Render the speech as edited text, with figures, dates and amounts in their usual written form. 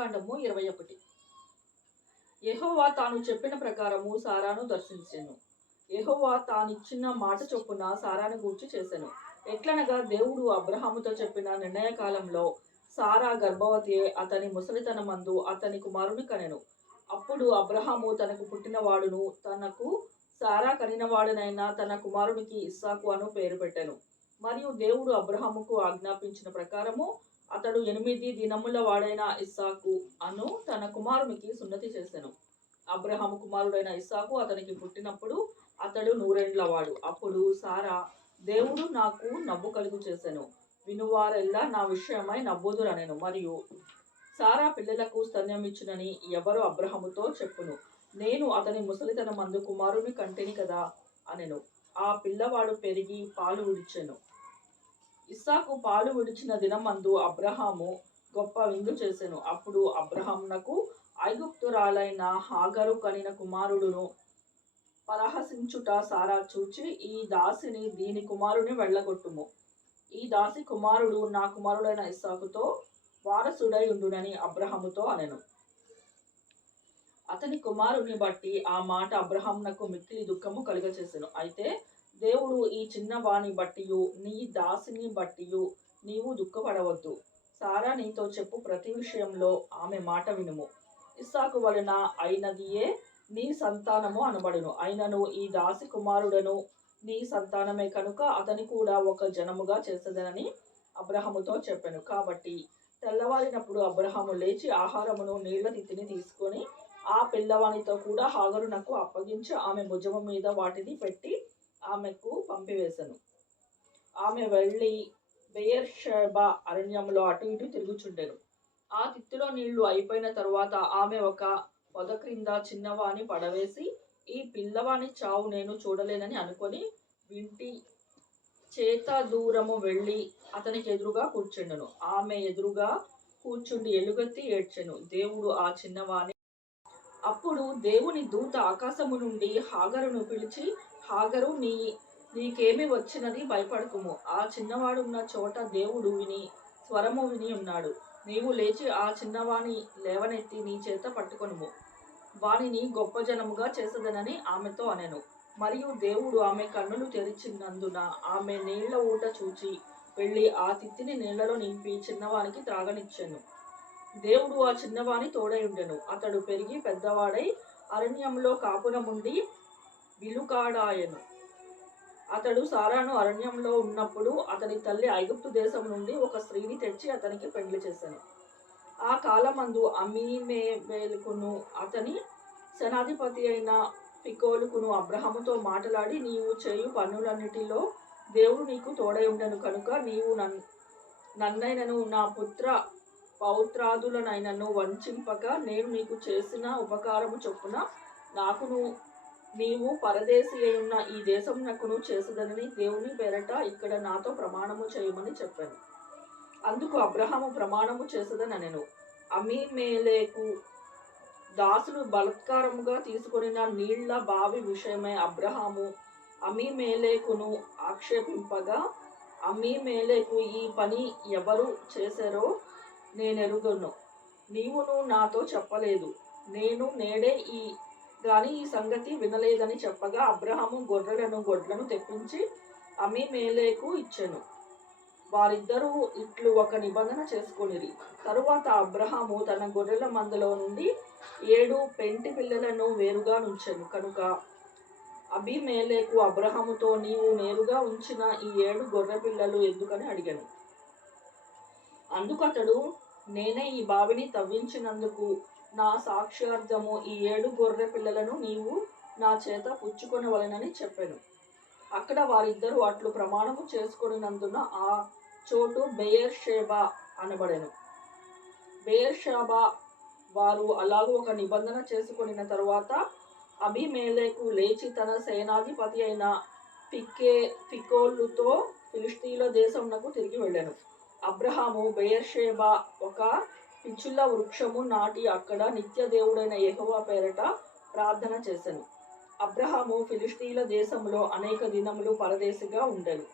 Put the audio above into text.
ఆదికాండము 21. యెహోవా తాను చెప్పిన ప్రకారము సారాను దర్శించెను. యెహోవా తానిచ్చిన మాట చొప్పున సారాను గూర్చి చేసెను. ఎట్లనగా దేవుడు అబ్రహాముతో చెప్పిన నిర్ణయ కాలంలో సారా గర్భవతి అతని ముసలితనమందు అతని కుమారుని కనెను. అప్పుడు అబ్రహాము తనకు పుట్టిన వాడును తనకు సారా కనినవాడునైన తన కుమారునికి ఇస్సాకు అను పేరు పెట్టెను. మరియు దేవుడు అబ్రహాముకు ఆజ్ఞాపించిన ప్రకారము అతడు 8 దినముల వాడైన ఇస్సాకు అను తన కుమారునికి సున్నతి చేసెను. అబ్రహాము కుమారుడైన ఇస్సాకు అతనికి పుట్టినప్పుడు అతడు 100 వాడు. అప్పుడు సారా, దేవుడు నాకు నవ్వు కలుగు చేసెను, వినువారెల్లా నా విషయమై నవ్వుదురనెను. మరియు సారా పిల్లలకు స్తన్యమిచ్చునని ఎవరు అబ్రహాముతో చెప్పును, నేను అతని ముసలితనమందు కుమారుని కంటిని కదా అనెను. ఆ పిల్లవాడు పెరిగి పాలు విడిచెను. ఇస్సాకు పాలు విడిచిన దినమందు అబ్రహాము గొప్ప విందు చేసెను. అప్పుడు అబ్రహామునకు ఐగుప్తురాలైన హాగరు కనిన కుమారుడును పరహసించుట సారా చూచి, ఈ దాసిని దీని కుమారుని వెళ్ళగొట్టుము, ఈ దాసి కుమారుడు నా కుమారుడైన ఇస్సాకుతో వారసుడై ఉండునని అబ్రహాముతో అనెను. అతని కుమారుని బట్టి ఆ మాట అబ్రహామునకు మిక్కిలి దుఃఖము కలుగచేసెను. అయితే దేవుడు, ఈ చిన్నవాని బట్టియు నీ దాసిని బట్టియు నీవు దుఃఖపడవద్దు, సారా నీతో చెప్పు ప్రతి విషయంలో ఆమె మాట వినుము, ఇస్సాకు వలన అయినదియే నీ సంతానము అనబడును. అయినను ఈ దాసి కుమారుడను నీ సంతానమే కనుక అతని కూడా ఒక జనముగా చేసేదనని అబ్రహాముతో చెప్పెను. కాబట్టి తెల్లవారినప్పుడు అబ్రహాము లేచి ఆహారమును నీళ్ల తిత్తిని తీసుకొని ఆ పిల్లవానితో కూడా హాగరునకు అప్పగించి ఆమె భుజము మీద వాటిని పెట్టి ఆమెకు పంపివేశను. ఆమె వెళ్ళి బెయేర్షెబా అరణ్యంలో అటు ఇటు తిరుగుచుండెను. ఆ తిత్తిలో నీళ్లు అయిపోయిన తరువాత ఆమె ఒక పొద క్రింద చిన్నవాని పడవేసి, ఈ పిల్లవాని చావు నేను చూడలేనని అనుకొని వింటి చేత దూరము వెళ్ళి అతనికి ఎదురుగా కూర్చుండెను. ఆమె ఎదురుగా కూర్చుండి ఎలుగెత్తి ఏడ్చెను. దేవుడు ఆ చిన్నవాని అప్పుడు దేవుని దూత ఆకాశము నుండి హాగరును పిలిచి, హాగరు, నీకేమి వచ్చినది, భయపడకుము, ఆ చిన్నవాడున్న చోట దేవుడు స్వరము విని ఉన్నాడు. నీవు లేచి ఆ చిన్నవాని లేవనెత్తి నీ చేత పట్టుకొనుము, వానిని గొప్ప జనముగా చేసదనని ఆమెతో అనెను. మరియు దేవుడు ఆమె కన్నులు తెరిచినందున ఆమె నీళ్ల ఊట చూచి వెళ్ళి ఆ తిత్తిని నీళ్లలో నింపి చిన్నవానికి త్రాగనిచ్చెను. దేవుడు ఆ చిన్నవాని తోడై ఉండెను. అతడు పెరిగి పెద్దవాడై అరణ్యంలో కాపురముండి విలుకాడాయెను. అతడు సారాను అరణ్యంలో ఉన్నప్పుడు అతని తల్లి ఐగుప్తు దేశం నుండి ఒక స్త్రీని తెచ్చి అతనికి పెండ్లి చేసెను. ఆ కాలమందు అమీమెలెకును అతని సేనాధిపతి అయిన ఫికోలుకును అబ్రహాముతో మాట్లాడి, నీవు చేయు పనులన్నిటిలో దేవుడు నీకు తోడై ఉండెను కనుక నీవు నన్నైనను నా పుత్ర పౌత్రాదులనైనను వంచింపక నేను నీకు చేసిన ఉపకారము చొప్పున నాకును నీవు పరదేశి అయిన ఈ దేశమునకును చేసదనని దేవుని పేరట ఇక్కడ నాతో ప్రమాణము చేయమని చెప్పాను. అందుకు అబ్రహాము ప్రమాణము చేసదనెను. అమీమెలెకు దాసులు బలాత్కారముగా తీసుకొనిన నీళ్ల బావి విషయమై అబ్రహాము అమీమెలెకును ఆక్షేపింపగా, అమీమెలెకు, ఈ పని ఎవరు చేశారో నేనెరుగను, నీవును నాతో చెప్పలేదు, నేను నేడే గాని ఈ సంగతి వినలేదని చెప్పగా, అబ్రహాము గొడ్లను తెప్పించి అమీమెలెకు ఇచ్చెను. వారిద్దరూ ఇట్లు ఒక నిబంధన చేసుకొనిరి. తరువాత అబ్రహాము తన గొర్రెల మందలో నుండి 7 పెంటి పిల్లలను వేరుగా నుంచెను. కనుక అబీమెలెకు అబ్రహాముతో, నీవు నేరుగా ఉంచిన ఈ 7 గొర్రె పిల్లలు ఎందుకని అడిగాను. అందుకతడు, నేనే ఈ బావిని తవ్వించినందుకు నా సాక్ష్యార్థము ఈ 7 గొర్రె పిల్లలను నీవు నా చేత పుచ్చుకొనవలెనని చెప్పెను. అక్కడ వారిద్దరూ అట్లు ప్రమాణము చేసుకొనినందున ఆ చోటు బెయేర్షెబా అనబడెను. బెయేర్షెబా వారు అలాగూ ఒక నిబంధన చేసుకొనిన తరువాత అబీమెలెకు లేచి తన సేనాధిపతి అయిన ఫికోలుతో ఫిలిష్తీయుల దేశమునకు తిరిగి వెళ్ళెను. అబ్రహాము బెయేర్షెబా ఒక పిచ్చుల వృక్షము నాటి అక్కడ నిత్య దేవుడైన యెహోవా పేరట ప్రార్థన చేసెను. అబ్రహాము ఫిలిష్తీయుల దేశంలో అనేక దినములు పరదేశిగా ఉండెను.